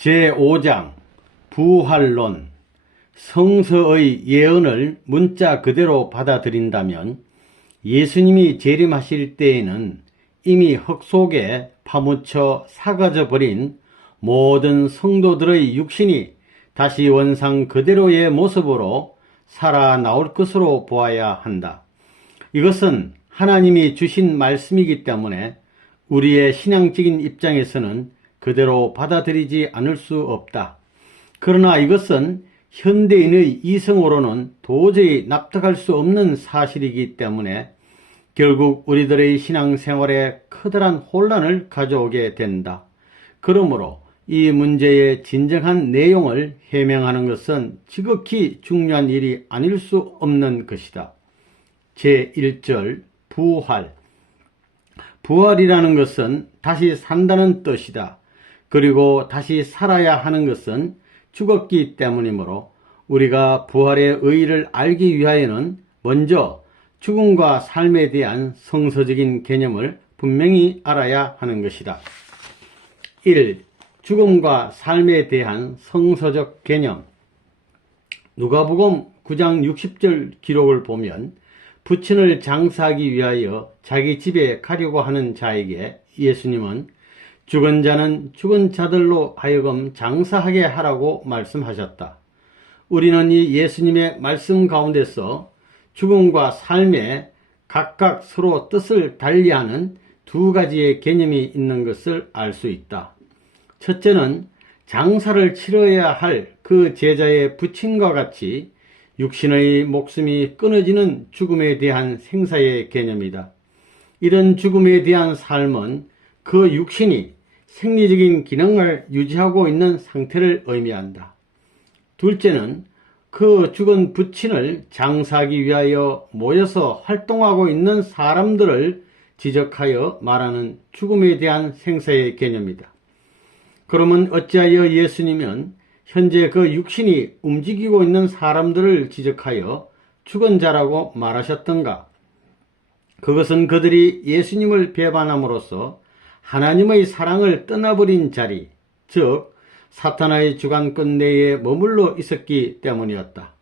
제5장 부활론. 성서의 예언을 문자 그대로 받아들인다면 예수님이 재림하실 때에는 이미 흙 속에 파묻혀 사가져 버린 모든 성도들의 육신이 다시 원상 그대로의 모습으로 살아나올 것으로 보아야 한다. 이것은 하나님이 주신 말씀이기 때문에 우리의 신앙적인 입장에서는 그대로 받아들이지 않을 수 없다. 그러나 이것은 현대인의 이성으로는 도저히 납득할 수 없는 사실이기 때문에 결국 우리들의 신앙생활에 커다란 혼란을 가져오게 된다. 그러므로 이 문제의 진정한 내용을 해명하는 것은 지극히 중요한 일이 아닐 수 없는 것이다. 제1절 부활. 부활이라는 것은 다시 산다는 뜻이다. 그리고 다시 살아야 하는 것은 죽었기 때문이므로 우리가 부활의 의의를 알기 위하여는 먼저 죽음과 삶에 대한 성서적인 개념을 분명히 알아야 하는 것이다. 1. 죽음과 삶에 대한 성서적 개념. 누가복음 9장 60절 기록을 보면 부친을 장사하기 위하여 자기 집에 가려고 하는 자에게 예수님은 죽은 자는 죽은 자들로 하여금 장사하게 하라고 말씀하셨다. 우리는 이 예수님의 말씀 가운데서 죽음과 삶에 각각 서로 뜻을 달리하는 두 가지의 개념이 있는 것을 알 수 있다. 첫째는 장사를 치러야 할 그 제자의 부친과 같이 육신의 목숨이 끊어지는 죽음에 대한 생사의 개념이다. 이런 죽음에 대한 삶은 그 육신이 생리적인 기능을 유지하고 있는 상태를 의미한다. 둘째는 그 죽은 부친을 장사하기 위하여 모여서 활동하고 있는 사람들을 지적하여 말하는 죽음에 대한 생사의 개념이다. 그러면 어찌하여 예수님은 현재 그 육신이 움직이고 있는 사람들을 지적하여 죽은 자라고 말하셨던가? 그것은 그들이 예수님을 배반함으로써 하나님의 사랑을 떠나버린 자리, 즉 사탄의 주관권 내에 머물러 있었기 때문이었다.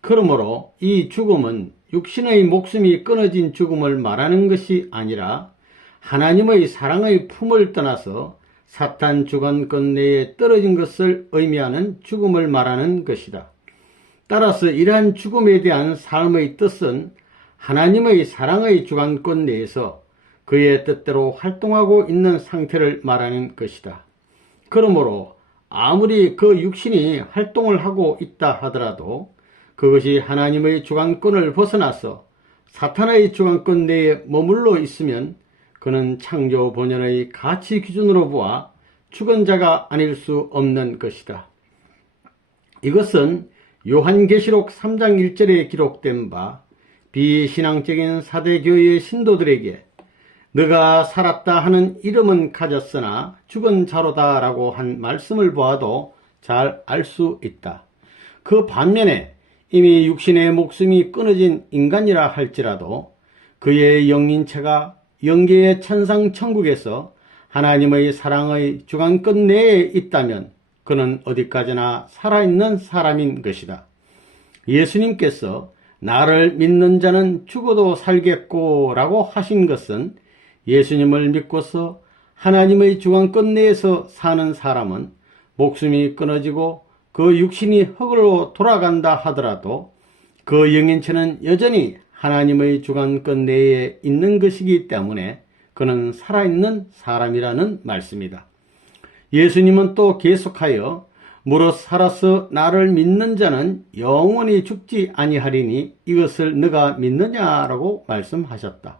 그러므로 이 죽음은 육신의 목숨이 끊어진 죽음을 말하는 것이 아니라 하나님의 사랑의 품을 떠나서 사탄 주관권 내에 떨어진 것을 의미하는 죽음을 말하는 것이다. 따라서 이러한 죽음에 대한 삶의 뜻은 하나님의 사랑의 주관권 내에서 그의 뜻대로 활동하고 있는 상태를 말하는 것이다. 그러므로 아무리 그 육신이 활동을 하고 있다 하더라도 그것이 하나님의 주관권을 벗어나서 사탄의 주관권 내에 머물러 있으면 그는 창조 본연의 가치 기준으로 보아 죽은 자가 아닐 수 없는 것이다. 이것은 요한계시록 3장 1절에 기록된 바 비신앙적인 사대교회의 신도들에게 너가 살았다 하는 이름은 가졌으나 죽은 자로다 라고 한 말씀을 보아도 잘 알 수 있다. 그 반면에 이미 육신의 목숨이 끊어진 인간이라 할지라도 그의 영인체가 영계의 천상 천국에서 하나님의 사랑의 주관권 내에 있다면 그는 어디까지나 살아있는 사람인 것이다. 예수님께서 나를 믿는 자는 죽어도 살겠고 라고 하신 것은 예수님을 믿고서 하나님의 주관권 내에서 사는 사람은 목숨이 끊어지고 그 육신이 흙으로 돌아간다 하더라도 그 영인체는 여전히 하나님의 주관권 내에 있는 것이기 때문에 그는 살아있는 사람이라는 말씀이다. 예수님은 또 계속하여 무릇 살아서 나를 믿는 자는 영원히 죽지 아니하리니 이것을 너가 믿느냐라고 말씀하셨다.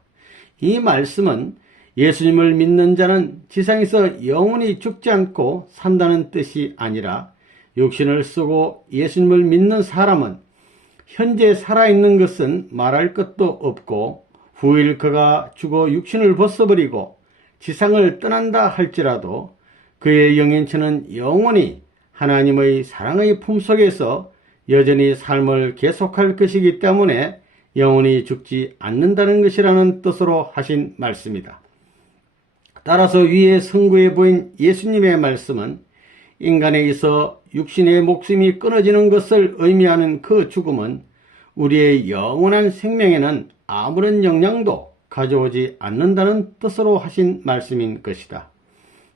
이 말씀은 예수님을 믿는 자는 지상에서 영원히 죽지 않고 산다는 뜻이 아니라 육신을 쓰고 예수님을 믿는 사람은 현재 살아있는 것은 말할 것도 없고 후일 그가 죽어 육신을 벗어버리고 지상을 떠난다 할지라도 그의 영인체는 영원히 하나님의 사랑의 품속에서 여전히 삶을 계속할 것이기 때문에 영원히 죽지 않는다는 것이라는 뜻으로 하신 말씀이다. 따라서 위에 성구에 보인 예수님의 말씀은 인간에 있어 육신의 목숨이 끊어지는 것을 의미하는 그 죽음은 우리의 영원한 생명에는 아무런 영향도 가져오지 않는다는 뜻으로 하신 말씀인 것이다.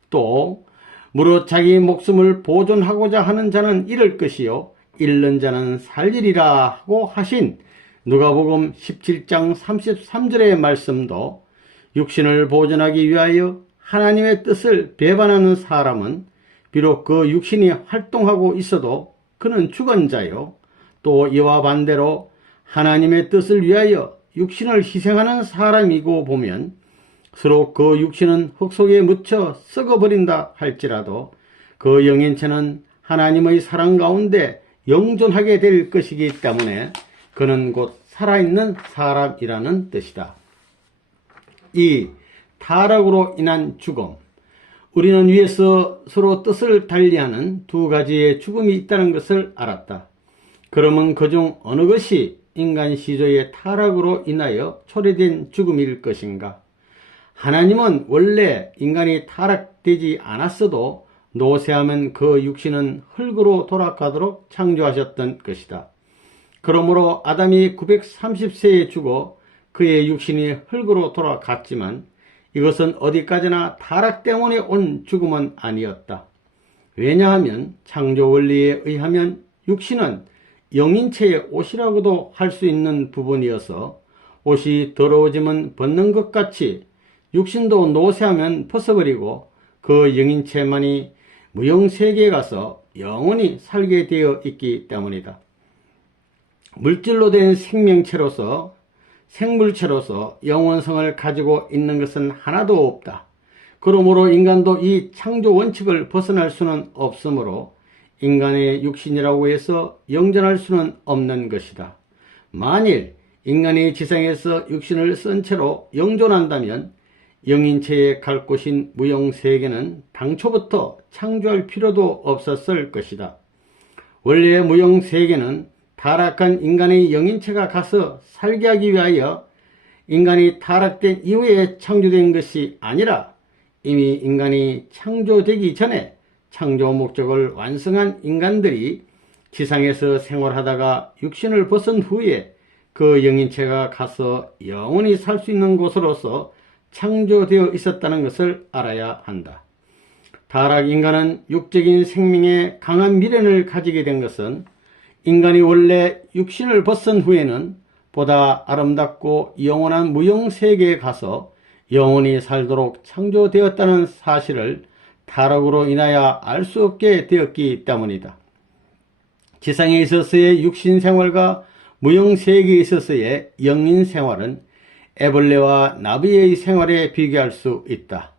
또 무릇 자기 목숨을 보존하고자 하는 자는 잃을 것이요 잃는 자는 살리리라 하고 하신 누가복음 17장 33절의 말씀도 육신을 보존하기 위하여 하나님의 뜻을 배반하는 사람은 비록 그 육신이 활동하고 있어도 그는 죽은 자요, 또 이와 반대로 하나님의 뜻을 위하여 육신을 희생하는 사람이고 보면 서로 그 육신은 흙 속에 묻혀 썩어버린다 할지라도 그 영인체는 하나님의 사랑 가운데 영존하게 될 것이기 때문에 그는 곧 살아있는 사람이라는 뜻이다. 이 타락으로 인한 죽음, 우리는 위에서 서로 뜻을 달리하는 두 가지의 죽음이 있다는 것을 알았다. 그러면 그중 어느 것이 인간 시조의 타락으로 인하여 초래된 죽음일 것인가? 하나님은 원래 인간이 타락되지 않았어도 노쇠하면 그 육신은 흙으로 돌아가도록 창조하셨던 것이다. 그러므로 아담이 930세에 죽어 그의 육신이 흙으로 돌아갔지만 이것은 어디까지나 타락 때문에 온 죽음은 아니었다. 왜냐하면 창조 원리에 의하면 육신은 영인체의 옷이라고도 할 수 있는 부분이어서 옷이 더러워지면 벗는 것 같이 육신도 노쇠하면 벗어버리고 그 영인체만이 무영세계에 가서 영원히 살게 되어 있기 때문이다. 물질로 된 생물체로서 영원성을 가지고 있는 것은 하나도 없다. 그러므로 인간도 이 창조 원칙을 벗어날 수는 없으므로 인간의 육신이라고 해서 영존할 수는 없는 것이다. 만일 인간이 지상에서 육신을 쓴 채로 영존한다면 영인체에 갈 곳인 무영세계는 당초부터 창조할 필요도 없었을 것이다. 원래 무영세계는 타락한 인간의 영인체가 가서 살게 하기 위하여 인간이 타락된 이후에 창조된 것이 아니라 이미 인간이 창조되기 전에 창조 목적을 완성한 인간들이 지상에서 생활하다가 육신을 벗은 후에 그 영인체가 가서 영원히 살 수 있는 곳으로서 창조되어 있었다는 것을 알아야 한다. 타락 인간은 육적인 생명에 강한 미련을 가지게 된 것은 인간이 원래 육신을 벗은 후에는 보다 아름답고 영원한 무영세계에 가서 영원히 살도록 창조되었다는 사실을 타락으로 인하여 알 수 없게 되었기 때문이다. 지상에 있어서의 육신 생활과 무영세계에 있어서의 영인 생활은 애벌레와 나비의 생활에 비교할 수 있다.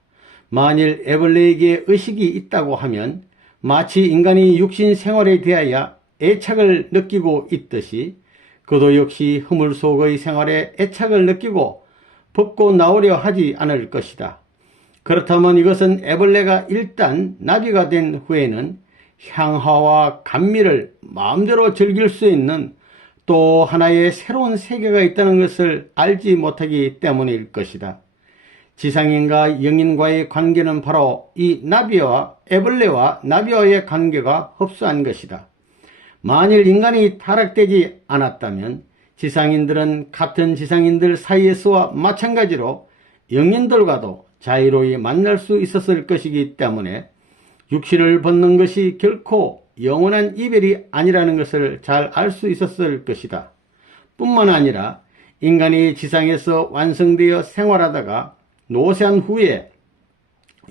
만일 애벌레에게 의식이 있다고 하면 마치 인간이 육신 생활에 대하여 애착을 느끼고 있듯이 그도 역시 허물 속의 생활에 애착을 느끼고 벗고 나오려 하지 않을 것이다. 그렇다면 이것은 애벌레가 일단 나비가 된 후에는 향화와 감미를 마음대로 즐길 수 있는 또 하나의 새로운 세계가 있다는 것을 알지 못하기 때문일 것이다. 지상인과 영인과의 관계는 바로 이 나비와 애벌레와 나비와의 관계가 흡수한 것이다. 만일 인간이 타락되지 않았다면 지상인들은 같은 지상인들 사이에서와 마찬가지로 영인들과도 자유로이 만날 수 있었을 것이기 때문에 육신을 벗는 것이 결코 영원한 이별이 아니라는 것을 잘 알 수 있었을 것이다. 뿐만 아니라 인간이 지상에서 완성되어 생활하다가 노쇠한 후에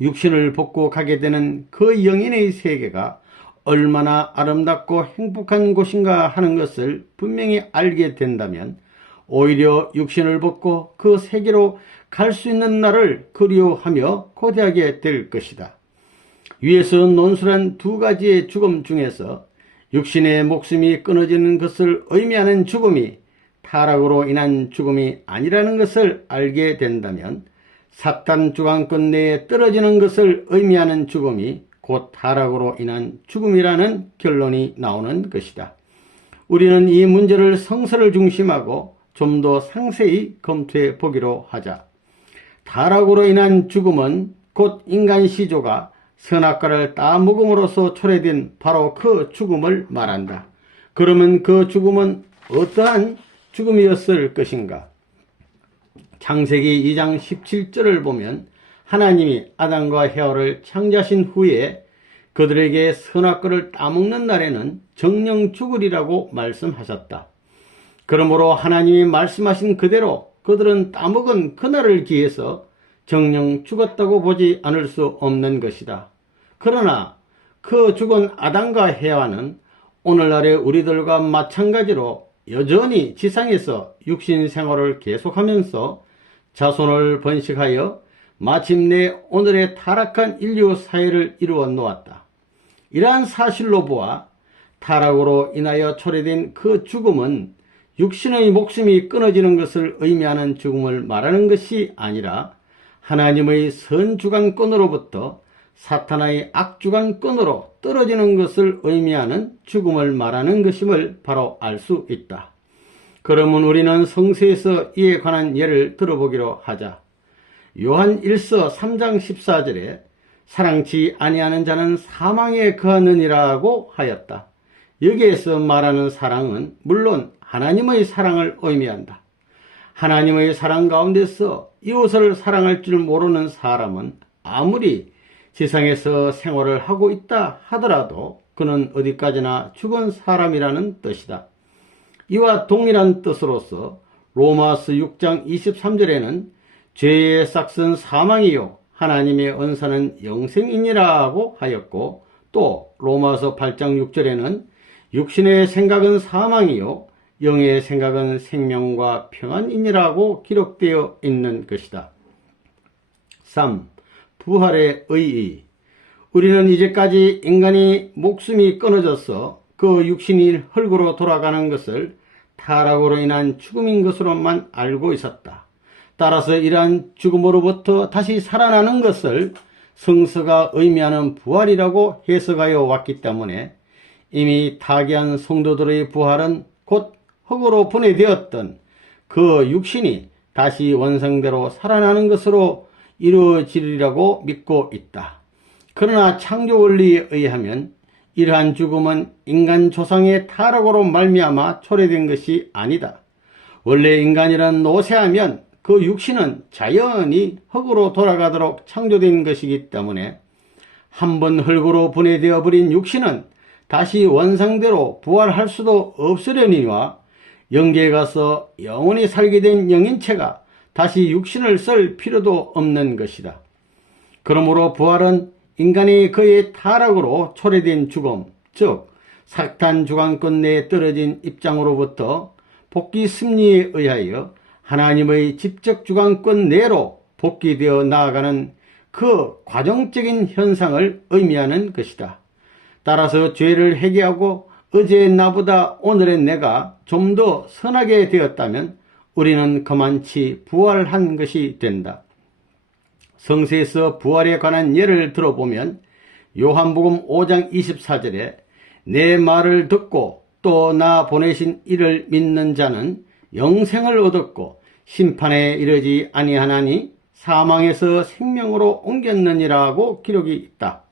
육신을 벗고 가게 되는 그 영인의 세계가 얼마나 아름답고 행복한 곳인가 하는 것을 분명히 알게 된다면 오히려 육신을 벗고 그 세계로 갈 수 있는 날을 그리워하며 고대하게 될 것이다. 위에서 논술한 두 가지의 죽음 중에서 육신의 목숨이 끊어지는 것을 의미하는 죽음이 타락으로 인한 죽음이 아니라는 것을 알게 된다면 사탄 주관권 내에 떨어지는 것을 의미하는 죽음이 곧 타락으로 인한 죽음이라는 결론이 나오는 것이다. 우리는 이 문제를 성서를 중심하고 좀 더 상세히 검토해 보기로 하자. 타락으로 인한 죽음은 곧 인간 시조가 선악과를 따먹음으로써 초래된 바로 그 죽음을 말한다. 그러면 그 죽음은 어떠한 죽음이었을 것인가? 창세기 2장 17절을 보면 하나님이 아담과 헤와를 창조하신 후에 그들에게 선악과를 따먹는 날에는 정령 죽으리라고 말씀하셨다. 그러므로 하나님이 말씀하신 그대로 그들은 따먹은 그날을 기해서 정령 죽었다고 보지 않을 수 없는 것이다. 그러나 그 죽은 아담과 헤와는 오늘날의 우리들과 마찬가지로 여전히 지상에서 육신 생활을 계속하면서 자손을 번식하여 마침내 오늘의 타락한 인류 사회를 이루어 놓았다. 이러한 사실로 보아 타락으로 인하여 초래된 그 죽음은 육신의 목숨이 끊어지는 것을 의미하는 죽음을 말하는 것이 아니라 하나님의 선주관권으로부터 사탄의 악주관권으로 떨어지는 것을 의미하는 죽음을 말하는 것임을 바로 알 수 있다. 그러면 우리는 성서에서 이에 관한 예를 들어보기로 하자. 요한 1서 3장 14절에 사랑치 아니하는 자는 사망에 거하느니라고 하였다. 여기에서 말하는 사랑은 물론 하나님의 사랑을 의미한다. 하나님의 사랑 가운데서 이웃을 사랑할 줄 모르는 사람은 아무리 지상에서 생활을 하고 있다 하더라도 그는 어디까지나 죽은 사람이라는 뜻이다. 이와 동일한 뜻으로서 로마서 6장 23절에는 죄의 싹은 사망이요 하나님의 은사는 영생이니라고 하였고, 또 로마서 8장 6절에는 육신의 생각은 사망이요 영의 생각은 생명과 평안이니라고 기록되어 있는 것이다. 3. 부활의 의의. 우리는 이제까지 인간이 목숨이 끊어져서 그 육신이 흙으로 돌아가는 것을 타락으로 인한 죽음인 것으로만 알고 있었다. 따라서 이러한 죽음으로부터 다시 살아나는 것을 성서가 의미하는 부활이라고 해석하여 왔기 때문에 이미 타계한 성도들의 부활은 곧 흙으로 분해되었던 그 육신이 다시 원성대로 살아나는 것으로 이루어지리라고 믿고 있다. 그러나 창조 원리에 의하면 이러한 죽음은 인간 조상의 타락으로 말미암아 초래된 것이 아니다. 원래 인간이란 노쇠하면 그 육신은 자연히 흙으로 돌아가도록 창조된 것이기 때문에 한번 흙으로 분해되어 버린 육신은 다시 원상대로 부활할 수도 없으려니와 영계에 가서 영원히 살게 된 영인체가 다시 육신을 쓸 필요도 없는 것이다. 그러므로 부활은 인간이 그의 타락으로 초래된 죽음, 즉 사탄 주관권 내에 떨어진 입장으로부터 복귀 승리에 의하여 하나님의 직접 주관권 내로 복귀되어 나아가는 그 과정적인 현상을 의미하는 것이다. 따라서 죄를 회개하고 어제의 나보다 오늘의 내가 좀 더 선하게 되었다면 우리는 그만치 부활한 것이 된다. 성서에서 부활에 관한 예를 들어보면 요한복음 5장 24절에 내 말을 듣고 또 나 보내신 이를 믿는 자는 영생을 얻었고 심판에 이르지 아니하나니 사망에서 생명으로 옮겼느니라고 기록이 있다.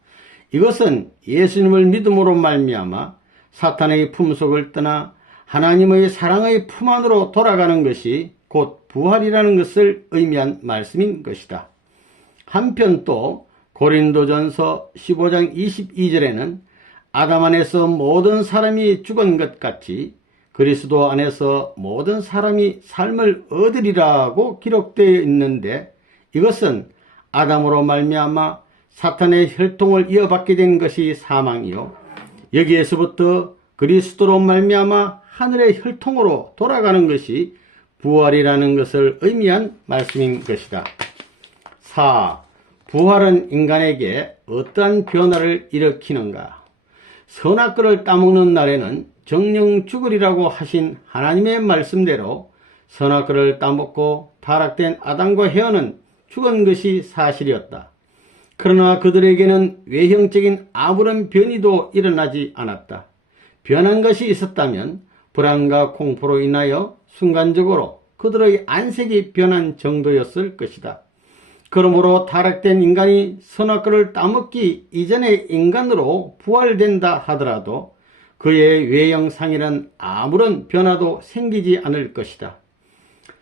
이것은 예수님을 믿음으로 말미암아 사탄의 품속을 떠나 하나님의 사랑의 품 안으로 돌아가는 것이 곧 부활이라는 것을 의미한 말씀인 것이다. 한편 또 고린도전서 15장 22절에는 아담 안에서 모든 사람이 죽은 것 같이 그리스도 안에서 모든 사람이 삶을 얻으리라고 기록되어 있는데, 이것은 아담으로 말미암아 사탄의 혈통을 이어받게 된 것이 사망이요 여기에서부터 그리스도로 말미암아 하늘의 혈통으로 돌아가는 것이 부활이라는 것을 의미한 말씀인 것이다. 4. 부활은 인간에게 어떠한 변화를 일으키는가? 선악과를 따먹는 날에는 정령 죽으리라고 하신 하나님의 말씀대로 선악과를 따먹고 타락된 아담과 헤어는 죽은 것이 사실이었다. 그러나 그들에게는 외형적인 아무런 변이도 일어나지 않았다. 변한 것이 있었다면 불안과 공포로 인하여 순간적으로 그들의 안색이 변한 정도였을 것이다. 그러므로 타락된 인간이 선악과를 따먹기 이전의 인간으로 부활된다 하더라도 그의 외형상에는 아무런 변화도 생기지 않을 것이다.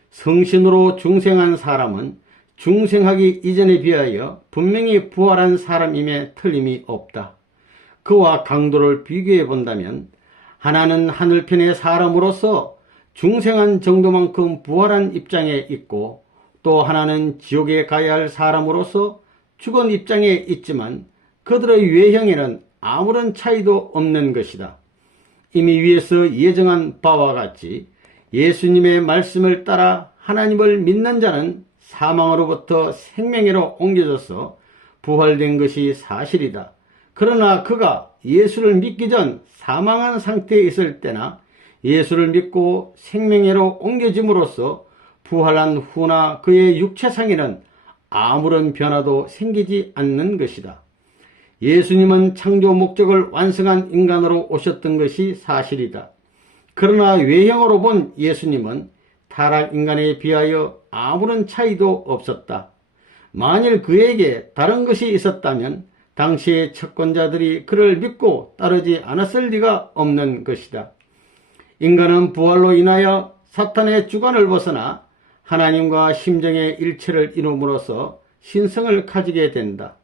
성신으로 중생한 사람은 중생하기 이전에 비하여 분명히 부활한 사람임에 틀림이 없다. 그와 강도를 비교해 본다면 하나는 하늘편의 사람으로서 중생한 정도만큼 부활한 입장에 있고 또 하나는 지옥에 가야 할 사람으로서 죽은 입장에 있지만 그들의 외형에는 아무런 차이도 없는 것이다. 이미 위에서 예정한 바와 같이 예수님의 말씀을 따라 하나님을 믿는 자는 사망으로부터 생명으로 옮겨져서 부활된 것이 사실이다. 그러나 그가 예수를 믿기 전 사망한 상태에 있을 때나 예수를 믿고 생명으로 옮겨짐으로써 부활한 후나 그의 육체상에는 아무런 변화도 생기지 않는 것이다. 예수님은 창조 목적을 완성한 인간으로 오셨던 것이 사실이다. 그러나 외형으로 본 예수님은 타락 인간에 비하여 아무런 차이도 없었다. 만일 그에게 다른 것이 있었다면 당시의 채권자들이 그를 믿고 따르지 않았을 리가 없는 것이다. 인간은 부활로 인하여 사탄의 주관을 벗어나 하나님과 심정의 일체를 이룸으로써 신성을 가지게 된다.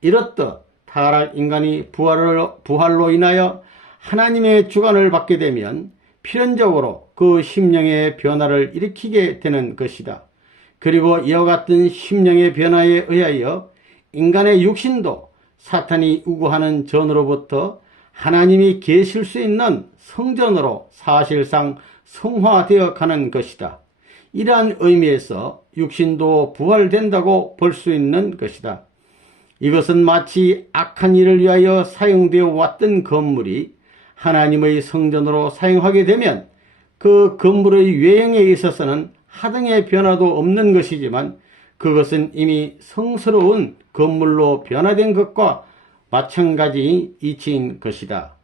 이렇듯 타락 인간이 부활로 인하여 하나님의 주관을 받게 되면 필연적으로 그 심령의 변화를 일으키게 되는 것이다. 그리고 이와 같은 심령의 변화에 의하여 인간의 육신도 사탄이 요구하는 전으로부터 하나님이 계실 수 있는 성전으로 사실상 성화되어 가는 것이다. 이러한 의미에서 육신도 부활된다고 볼 수 있는 것이다. 이것은 마치 악한 일을 위하여 사용되어 왔던 건물이 하나님의 성전으로 사용하게 되면 그 건물의 외형에 있어서는 하등의 변화도 없는 것이지만 그것은 이미 성스러운 건물로 변화된 것과 마찬가지 이치인 것이다.